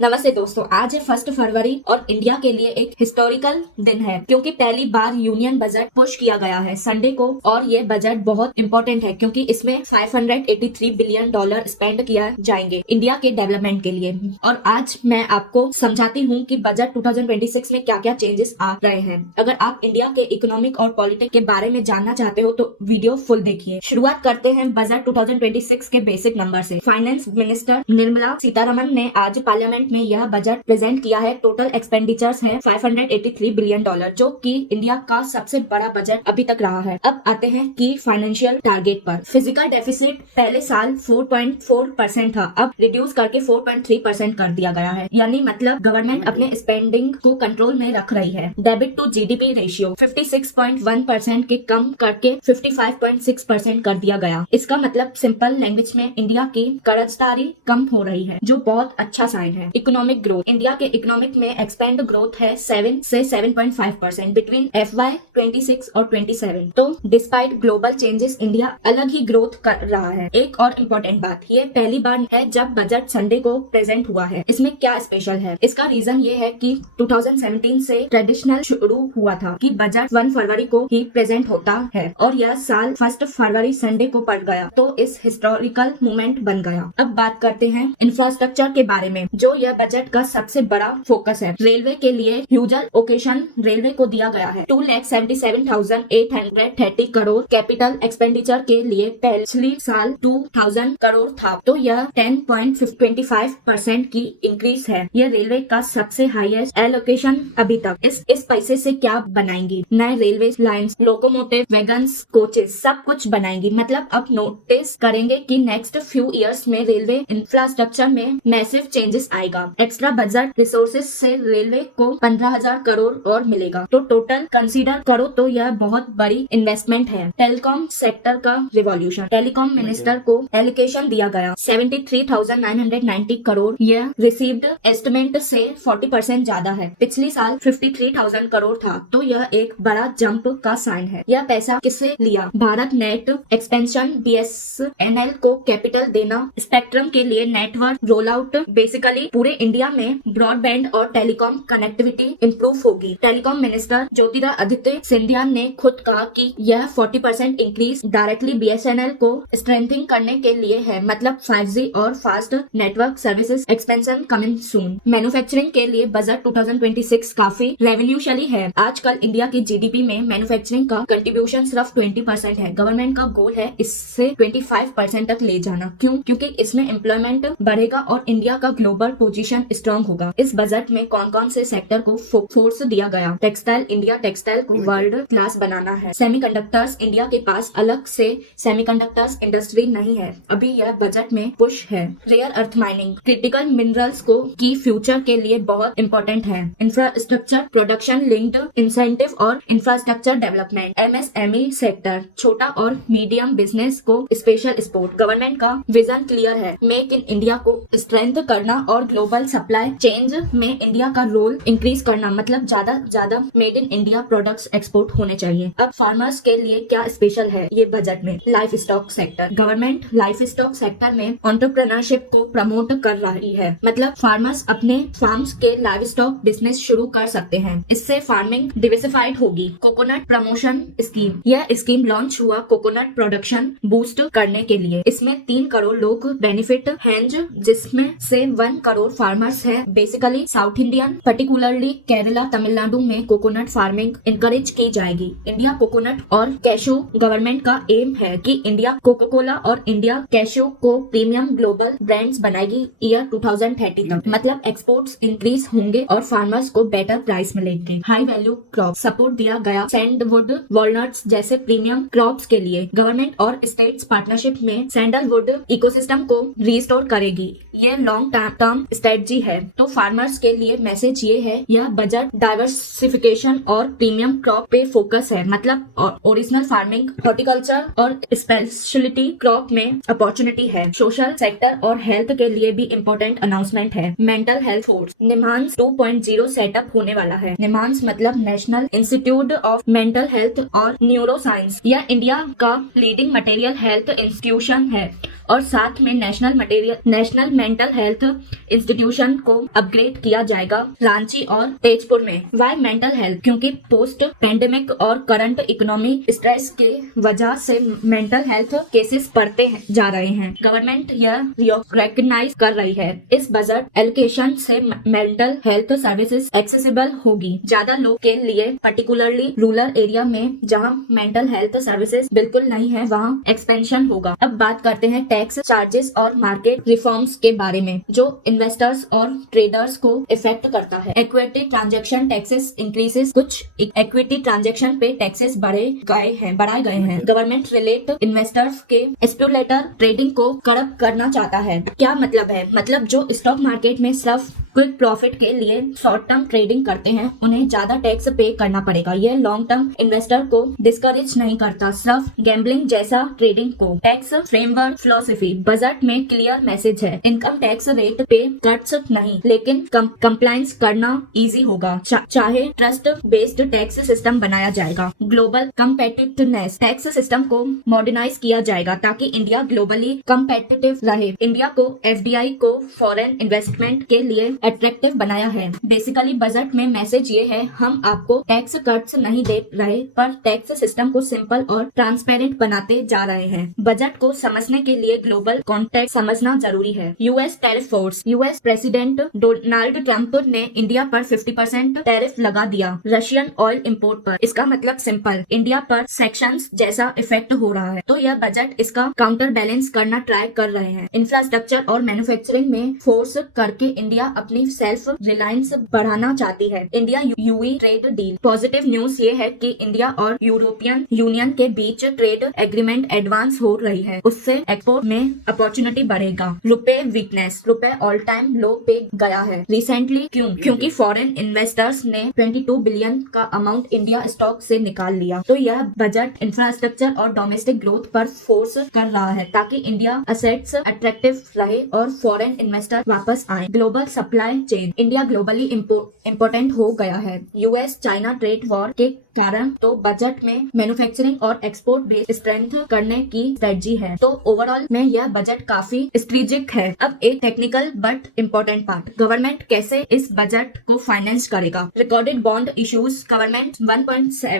नमस्ते दोस्तों, आज है 1 फरवरी और इंडिया के लिए एक हिस्टोरिकल दिन है क्योंकि पहली बार यूनियन बजट पुश किया गया है संडे को। और ये बजट बहुत इम्पोर्टेंट है क्योंकि इसमें $583 बिलियन स्पेंड किया जाएंगे इंडिया के डेवलपमेंट के लिए। और आज मैं आपको समझाती हूँ कि बजट 2026 में क्या क्या चेंजेस आ रहे हैं। अगर आप इंडिया के इकोनॉमिक और पॉलिटिक्स के बारे में जानना चाहते हो तो वीडियो फुल देखिए। शुरुआत करते हैं बजट 2026 के बेसिक नंबर से। फाइनेंस मिनिस्टर निर्मला सीतारमण ने आज पार्लियामेंट में यह बजट प्रेजेंट किया है। टोटल एक्सपेंडिचर्स है $583 बिलियन, जो कि इंडिया का सबसे बड़ा बजट अभी तक रहा है। अब आते हैं की फाइनेंशियल टारगेट पर। फिजिकल डेफिसिट पहले साल 4.4% था, अब रिड्यूस करके 4.3% कर दिया गया है। यानी मतलब गवर्नमेंट अपने स्पेंडिंग को कंट्रोल में रख रही है। डेबिट टू जीडीपी रेशियो 56.1% के कम करके 55.6% कर दिया गया। इसका मतलब सिंपल लैंग्वेज में इंडिया की कर्जदारी कम हो रही है, जो बहुत अच्छा साइन है। इकोनॉमिक ग्रोथ, इंडिया के इकोनॉमिक में एक्सपेंड ग्रोथ है 7 से 7.5% बिटवीन FY 26 और 27। तो डिस्पाइट ग्लोबल चेंजेस इंडिया अलग ही ग्रोथ कर रहा है। एक और इम्पोर्टेंट बात, ये पहली बार है जब बजट संडे को प्रेजेंट हुआ है। इसमें क्या स्पेशल है? इसका रीजन ये है कि 2017 से ट्रेडिशनल शुरू हुआ था कि बजट 1 फरवरी को ही प्रेजेंट होता है और यह साल 1 फरवरी संडे को पड़ गया, तो इस हिस्टोरिकल मोमेंट बन गया। अब बात करते हैं इंफ्रास्ट्रक्चर के बारे में, जो यह बजट का सबसे बड़ा फोकस है। रेलवे के लिए ह्यूजल ओकेशन रेलवे को दिया गया है। 2,77,830 करोड़ कैपिटल एक्सपेंडिचर के लिए पिछले साल 2,000 करोड़ था, तो यह 10.25% की इंक्रीज है। यह रेलवे का सबसे हाईएस्ट एलोकेशन अभी तक। इस पैसे से क्या बनाएंगी? नए railway lines, locomotive, wagons, coaches, सब कुछ बनाएंगी। मतलब अब नोटिस करेंगे कि नेक्स्ट फ्यू इयर्स में रेलवे इंफ्रास्ट्रक्चर में मैसिव चेंजेस आएगा। एक्स्ट्रा बजट रिसोर्सेज से रेलवे को 15,000 करोड़ और मिलेगा, तो टोटल कंसीडर करो तो यह बहुत बड़ी इन्वेस्टमेंट है। टेलीकॉम सेक्टर का रिवॉल्यूशन, टेलीकॉम मिनिस्टर को एलोकेशन दिया गया 73,990 करोड़। यह रिसीव्ड एस्टिमेट से 40% ज्यादा है। पिछले साल 53,000 करोड़ था, तो यह एक बड़ा जंप का साइन है। यह पैसा किससे लिया? भारत नेट एक्सपेंशन, BSNL को कैपिटल देना, स्पेक्ट्रम के लिए नेटवर्क रोल आउट। बेसिकली पूरे इंडिया में ब्रॉडबैंड और टेलीकॉम कनेक्टिविटी इंप्रूव होगी। टेलीकॉम मिनिस्टर ज्योतिरादित्य सिंधिया ने खुद कहा कि यह 40% इंक्रीज डायरेक्टली BSNL को स्ट्रेंथिंग करने के लिए है। मतलब 5G और fast network services expansion coming soon. Manufacturing के लिए बजट 2026 काफी रेवोल्यूशनरी है। आजकल इंडिया की GDP में मैन्युफैक्चरिंग का कंट्रीब्यूशन सिर्फ 20% है। गवर्नमेंट का गोल है इससे 25% तक ले जाना। क्यों? क्योंकि इसमें एम्प्लॉयमेंट बढ़ेगा और इंडिया का ग्लोबल पोजीशन स्ट्रांग होगा। इस बजट में कौन कौन से सेक्टर को फोर्स दिया गया? टेक्सटाइल, इंडिया टेक्सटाइल को वर्ल्ड क्लास बनाना है। सेमीकंडक्टर्स, इंडिया के पास अलग से सेमीकंडक्टर्स इंडस्ट्री नहीं है, अभी यह बजट में पुश है। Rare earth mining, critical minerals को की फ्यूचर के लिए बहुत इंपॉर्टेंट है। इंफ्रास्ट्रक्चर प्रोडक्शन लिंक्ड इंसेंटिव और इंफ्रास्ट्रक्चर डेवलपमेंट। MSME सेक्टर, छोटा और मीडियम बिजनेस को स्पेशल सपोर्ट। गवर्नमेंट का विजन क्लियर है, मेक इन इंडिया को स्ट्रेंथ करना और ग्लोबल सप्लाई चेंज में इंडिया का रोल इंक्रीज करना। मतलब ज्यादा made in India products export होने चाहिए। अब फार्मर्स के लिए क्या स्पेशल है ये बजट में? Life stock sector, government life stock sector में एंटरप्रेन्योरशिप को प्रमोट कर रही है। मतलब फार्मर्स अपने फार्म्स के लाइफ स्टॉक बिजनेस शुरू कर सकते हैं। इससे फार्मिंग डिवर्सिफाइड होगी। कोकोनट प्रमोशन स्कीम, यह स्कीम लॉन्च हुआ कोकोनट प्रोडक्शन बूस्ट करने के लिए। इसमें 3 करोड़ लोग बेनिफिट हैं, जिसमें से 1 करोड़ फार्मर्स है। Basically south Indian, particularly Kerala, Tamil Nadu में कोकोनट फार्मिंग इंकरेज की जाएगी। इंडिया कोकोनट और कैशू, गवर्नमेंट का एम है कि इंडिया कोको कोला और इंडिया कैशू को प्रीमियम ग्लोबल ब्रांड्स बनाएगी ईयर 2030 तक। मतलब एक्सपोर्ट्स इंक्रीज होंगे और फार्मर्स को बेटर प्राइस मिलेंगे। हाई वैल्यू क्रॉप सपोर्ट दिया गया सैंडलवुड, वॉलनट्स जैसे प्रीमियम क्रॉप्स के लिए। गवर्नमेंट और स्टेट्स पार्टनरशिप में सैंडलवुड इकोसिस्टम को रिस्टोर करेगी। ये लॉन्ग टर्म स्ट्रेटजी है। तो फार्मर्स के लिए मैसेज ये है, यह बजट डाइवर्सिफिकेशन और प्रीमियम क्रॉप पे फोकस है। मतलब ओरिजिनल फार्मिंग, हॉर्टिकल्चर और स्पेशलिटी क्रॉप में अपॉर्चुनिटी है। सोशल सेक्टर और हेल्थ के लिए भी इम्पोर्टेंट अनाउंसमेंट है। मेंटल हेल्थ फोर्स, निम्हांस 2.0 सेटअप होने वाला है। निम्हांस मतलब national institute of mental health और न्यूरो साइंस। यह इंडिया का लीडिंग मटेरियल हेल्थ इंस्टीट्यूशन है और साथ में नेशनल मेंटल हेल्थ इंस्टीट्यूशन को अपग्रेड किया जाएगा रांची और तेजपुर में। Why mental health? क्योंकि पोस्ट पेंडेमिक और करंट इकोनॉमी स्ट्रेस के वजह से मेंटल हेल्थ केसेस बढ़ते जा रहे हैं। गवर्नमेंट यह रिकॉग्नाइज कर रही है। इस बजट एलोकेशन से मेंटल हेल्थ सर्विसेज एक्सेसिबल होगी ज्यादा लोग के लिए, पर्टिकुलरली रूरल एरिया में जहां मेंटल हेल्थ सर्विसेज बिल्कुल नहीं है, वहां एक्सपेंशन होगा। अब बात करते हैं टैक्स चार्जेस और मार्केट रिफॉर्म्स के बारे में जो इन्वेस्टर्स और ट्रेडर्स को इफेक्ट करता है। Equity transaction taxes increases. कुछ इक्विटी ट्रांजैक्शन पे टैक्सेस बढ़ाए गए हैं। गवर्नमेंट रिलेट इन्वेस्टर्स के स्पेकुलेटर ट्रेडिंग को कड़क करना चाहता है। क्या मतलब है? मतलब जो स्टॉक मार्केट में सिर्फ क्विक प्रॉफिट के लिए शॉर्ट टर्म ट्रेडिंग करते हैं, उन्हें ज्यादा टैक्स पे करना पड़ेगा। यह लॉन्ग टर्म इन्वेस्टर को डिस्करेज नहीं करता, सिर्फ गैम्बलिंग जैसा ट्रेडिंग को। Tax framework philosophy. बजट में क्लियर मैसेज है, इनकम टैक्स रेट पे कट्स नहीं, लेकिन कंप्लायंस करना इजी होगा। चाहे ट्रस्ट बेस्ड टैक्स सिस्टम बनाया जाएगा। ग्लोबल कम्पेटिटिवनेस। टैक्स सिस्टम को मॉडर्नाइज किया जाएगा ताकि इंडिया ग्लोबली कम्पेटिटिव रहे। इंडिया को एफडीआई को फॉरेन इन्वेस्टमेंट के लिए अट्रैक्टिव बनाया है। बेसिकली बजट में मैसेज ये है, हम आपको टैक्स कट्स नहीं दे रहे, पर टैक्स सिस्टम को सिंपल और ट्रांसपेरेंट बनाते जा रहे हैं। बजट को समझने के लिए ग्लोबल कॉन्टेक्स्ट समझना जरूरी है। US tariff force. US president Donald Trump ने इंडिया पर 50% टैरिफ लगा दिया रशियन ऑयल इंपोर्ट पर। इसका मतलब सिंपल, इंडिया पर सेक्शंस जैसा इफेक्ट हो रहा है। तो यह बजट इसका काउंटर बैलेंस करना ट्राई कर रहे हैं। इंफ्रास्ट्रक्चर और मैन्युफैक्चरिंग में फोर्स करके इंडिया अपनी सेल्फ रिलायंस बढ़ाना चाहती है। India UAE trade deal. Positive news ये है कि इंडिया और यूरोपियन यूनियन के बीच ट्रेड एग्रीमेंट एडवांस हो रही है, उससे एक्सपोर्ट में अपॉर्चुनिटी बढ़ेगा। रुपए वीकनेस। रुपए ऑल टाइम लो पे गया है रिसेंटली। क्योंकि फॉरेन इन्वेस्टर्स ने 22 बिलियन का अमाउंट इंडिया स्टॉक से निकाल लिया। तो यह बजट इंफ्रास्ट्रक्चर और डोमेस्टिक ग्रोथ पर फोर्स कर रहा है ताकि इंडिया असेट्स अट्रैक्टिव रहे और फॉरेन इन्वेस्टर वापस आए। Global supply chain. India globally important हो गया है यूएस चाइना ट्रेड वॉर के कारण। तो बजट में मैन्युफैक्चरिंग और एक्सपोर्ट बेस स्ट्रेंथ करने की स्ट्रेटजी है। तो ओवरऑल में यह बजट काफी स्ट्रेटेजिक है। अब एक technical but important part, government कैसे इस बजट को फाइनेंस करेगा। Recorded bond issues. Government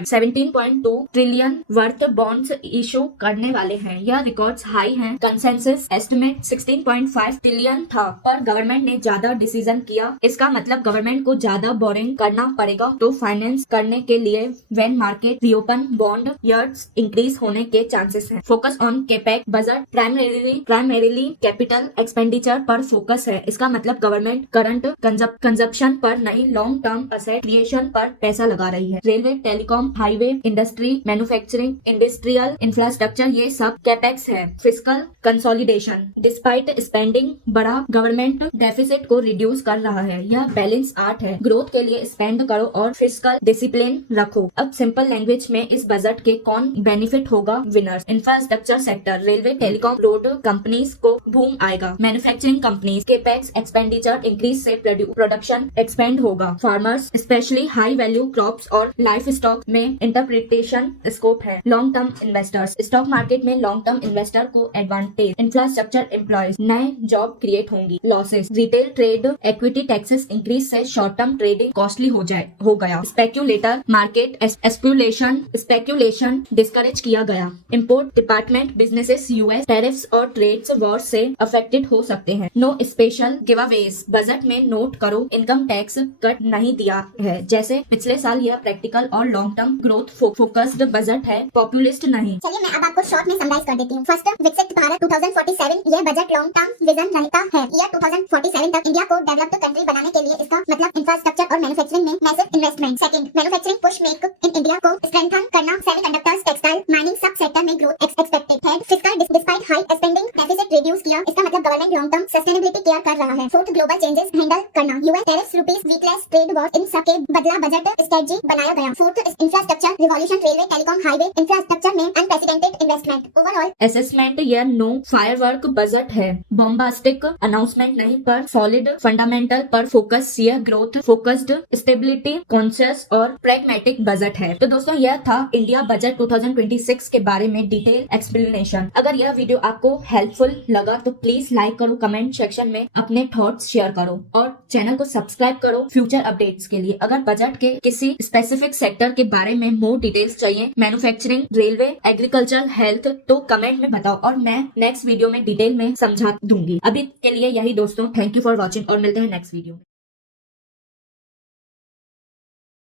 17.2 trillion worth bonds issue करने वाले हैं। यह रिकॉर्ड्स हाई हैं। कंसेंसस एस्टिमेट 16.5 ट्रिलियन था, पर गवर्नमेंट ने ज्यादा डिसीजन किया। इसका मतलब गवर्नमेंट को ज्यादा बोरिंग करना पड़ेगा। तो फाइनेंस करने के लिए when market reopen bond yields increase होने के चांसेस हैं। Focus on capex. Budget primarily capital expenditure पर फोकस है। इसका मतलब गवर्नमेंट करंट कंजप्शन पर नहीं, लॉन्ग टर्म असेट क्रिएशन पर पैसा लगा रही है। Railway, telecom, highway, industry, manufacturing, industrial infrastructure, ये सब कैपेक्स है। Fiscal consolidation. डिस्पाइट स्पेंडिंग बढ़ा, गवर्नमेंट डेफिसिट को रिड्यूस कर रहा है। यह बैलेंस आर्ट है। ग्रोथ के लिए स्पेंड करो और फिस्कल डिसिप्लिन रखो। अब सिंपल लैंग्वेज में इस बजट के कौन बेनिफिट होगा? Winners. Infrastructure sector, railway, telecom, road companies को बूम आएगा। Manufacturing companies capex expenditure increase से प्रोडक्शन एक्सपेंड होगा। Farmers specially high value crops और लाइफ स्टॉक में इंटरप्रिटेशन स्कोप है। Long term investors, stock market में लॉन्ग टर्म इन्वेस्टर को advantage. Infrastructure employees, नए जॉब क्रिएट होंगी। Losses, retail trade equity taxes increase से शॉर्ट टर्म ट्रेडिंग कॉस्टली हो गया। स्पेक्यूलेटर मार्केट स्पेक्यूलेशन डिस्करेज किया गया। Import department businesses US tariffs और ट्रेड्स वॉर से अफेक्टेड हो सकते हैं। No special giveaways. बजट में नोट करो इनकम टैक्स कट नहीं दिया है जैसे पिछले साल। यह प्रैक्टिकल और long term growth focused budget है, पॉपुलिस्ट नहीं। चलिए मैं अब आपको शॉर्ट में समराइज कर देती हूँ। फर्स्ट, विकसित भारत 2047। यह बजट लॉन्ग टर्म विजन रहता है। ईयर 2047 तक इंडिया को डेवलप्ड कंट्री बनाने के लिए इसका मतलब इंफ्रास्ट्रक्चर और मैन्युफैक्चरिंग में massive investment. Second, manufacturing push make in India को स्ट्रेंथन करना। सेमीकंडक्टर्स, टेक्सटाइल, माइनिंग सब सेक्टर में growth expected. Third, fiscal despite high spending deficit reduce किया। इसका मतलब government long term sustainability care कर रहा है। फोर्थ, ग्लोबल चेंजेस हैंडल करना। US tariffs, rupees weakness, trade war, इन सब के बदला बजट स्ट्रेटजी बनाया गया। Fourth, infrastructure revolution, railway, telecom, highway infrastructure में अनप्रेसिडेंटेड इन्वेस्टमेंट। ओवरऑल असेसमेंट, यह नो फायरवर्क बजट है, बॉम्बास्टिक अनाउंसमेंट नहीं, पर सॉलिड फंडामेंटल पर फोकस। यह ग्रोथ फोकस्ड, स्टेबिलिटी कॉन्शियस और प्रैग्मेटिक बजट है। तो दोस्तों यह था इंडिया बजट 2026 के बारे में डिटेल एक्सप्लेनेशन। इन्फॉर्मेशन। अगर यह वीडियो आपको हेल्पफुल लगा तो प्लीज लाइक करो, कमेंट सेक्शन में अपने थॉट्स शेयर करो और चैनल को सब्सक्राइब करो फ्यूचर अपडेट्स के लिए। अगर बजट के किसी स्पेसिफिक सेक्टर के बारे में मोर डिटेल्स चाहिए, मैन्युफैक्चरिंग, रेलवे, एग्रीकल्चर, हेल्थ, तो कमेंट में बताओ और मैं नेक्स्ट वीडियो में डिटेल में समझा दूंगी। अभी के लिए यही दोस्तों, थैंक यू फॉर वॉचिंग और मिलते हैं नेक्स्ट वीडियो में।